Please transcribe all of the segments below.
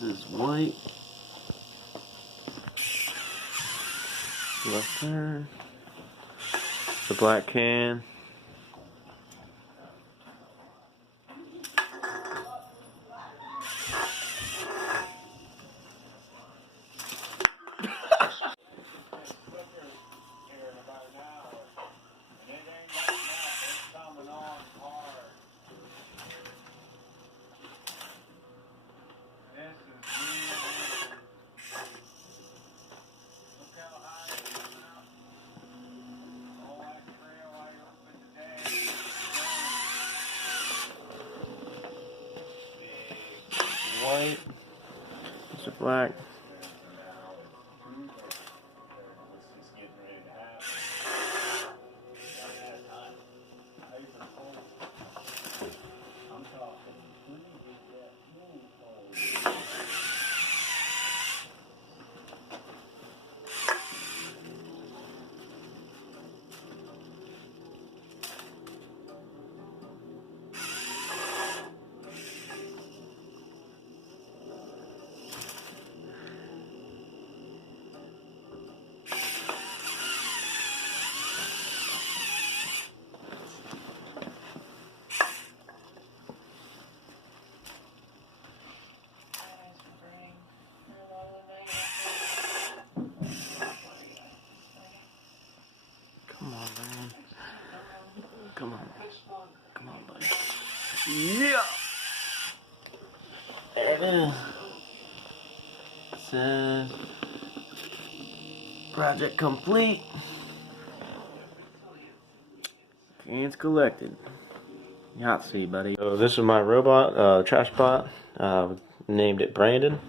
This is white. Left turn. The black can. White. These are black. Come on, man. Come on. Come on, buddy. Yeah! There it is. It says project complete. Cans collected. Yahtzee, buddy. So this is my robot, Trashbot. Named it Brandon.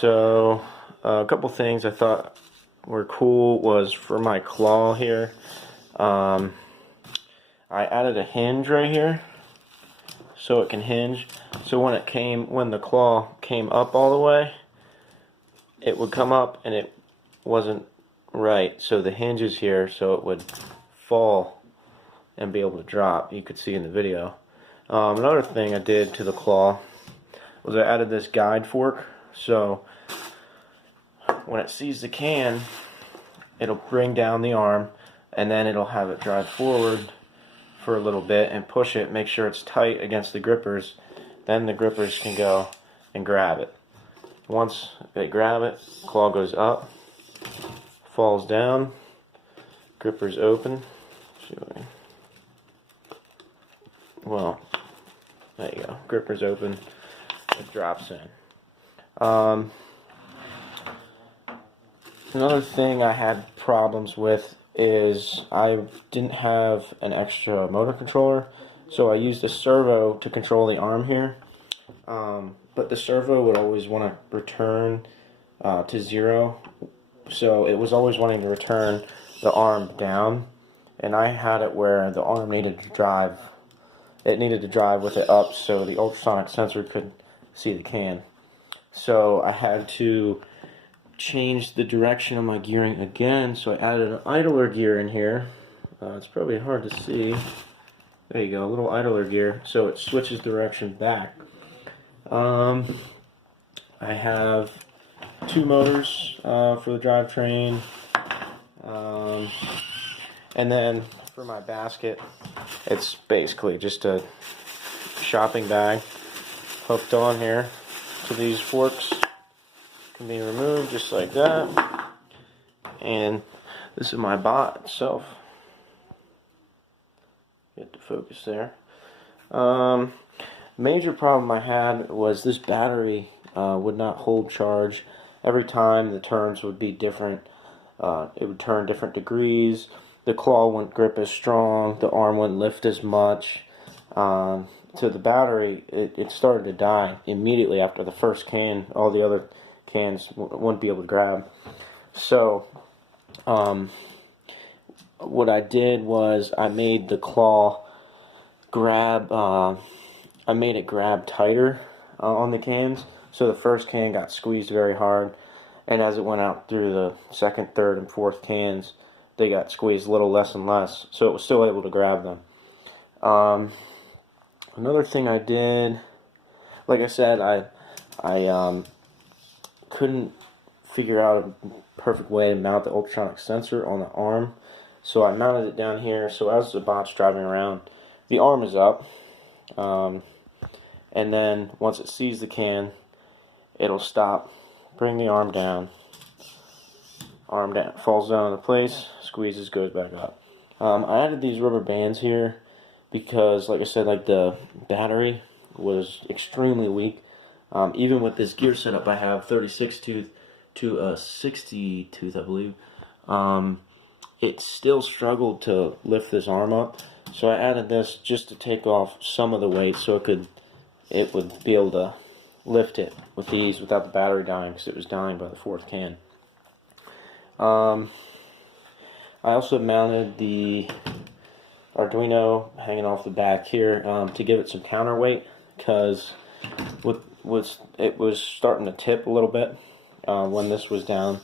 So a couple things I thought were cool was for my claw here. I added a hinge right here so it can hinge. So when the claw came up all the way, it would come up and it wasn't right. So the hinge is here so it would fall and be able to drop. You could see in the video. Another thing I did to the claw was I added this guide fork. So when it sees the can, it'll bring down the arm and then it'll have it drive forward for a little bit and push it, make sure it's tight against the grippers. Then the grippers can go and grab it. Once they grab it, claw goes up, falls down, grippers open. Well, there you go. Grippers open, it drops in. Another thing I had problems with is I didn't have an extra motor controller, so I used a servo to control the arm here. But the servo would always want to return to 0, so it was always wanting to return the arm down, and I had it where the arm needed to drive. It needed to drive with it up so the ultrasonic sensor could see the can. So I had to change the direction of my gearing again, so I added an idler gear in here. It's probably hard to see. There you go, a little idler gear, so it switches direction back. I have 2 motors for the drivetrain, and then for my basket, it's basically just a shopping bag hooked on here. So these forks can be removed just like that. And this is my bot itself. Get the focus there. Major problem I had was this battery would not hold charge every time the turns would be different. It would turn different degrees. The claw wouldn't grip as strong. The arm wouldn't lift as much. So the battery, it started to die immediately after the first can. All the other cans wouldn't be able to grab. So what I did was I made the claw grab. I made it grab tighter on the cans. So the first can got squeezed very hard, and as it went out through the second, third, and fourth cans, they got squeezed a little less and less. So it was still able to grab them. Another thing I did, like I said, I couldn't figure out a perfect way to mount the ultrasonic sensor on the arm, so I mounted it down here. So as the bot's driving around, the arm is up, and then once it sees the can, it'll stop, bring the arm down, falls down into place, squeezes, goes back up. I added these rubber bands here because, like I said, like the battery was extremely weak. Even with this gear setup, I have 36 tooth to a 60 tooth, I believe. It still struggled to lift this arm up, so I added this just to take off some of the weight, so it would be able to lift it with ease without the battery dying, because it was dying by the fourth can. I also mounted the Arduino hanging off the back here to give it some counterweight, because it was starting to tip a little bit when this was down.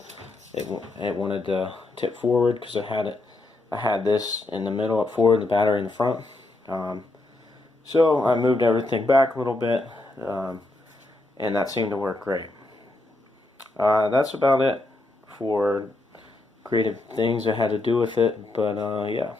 It wanted to tip forward because I had this in the middle up forward, the battery in the front. So I moved everything back a little bit, and that seemed to work great. That's about it for creative things I had to do with it, but yeah.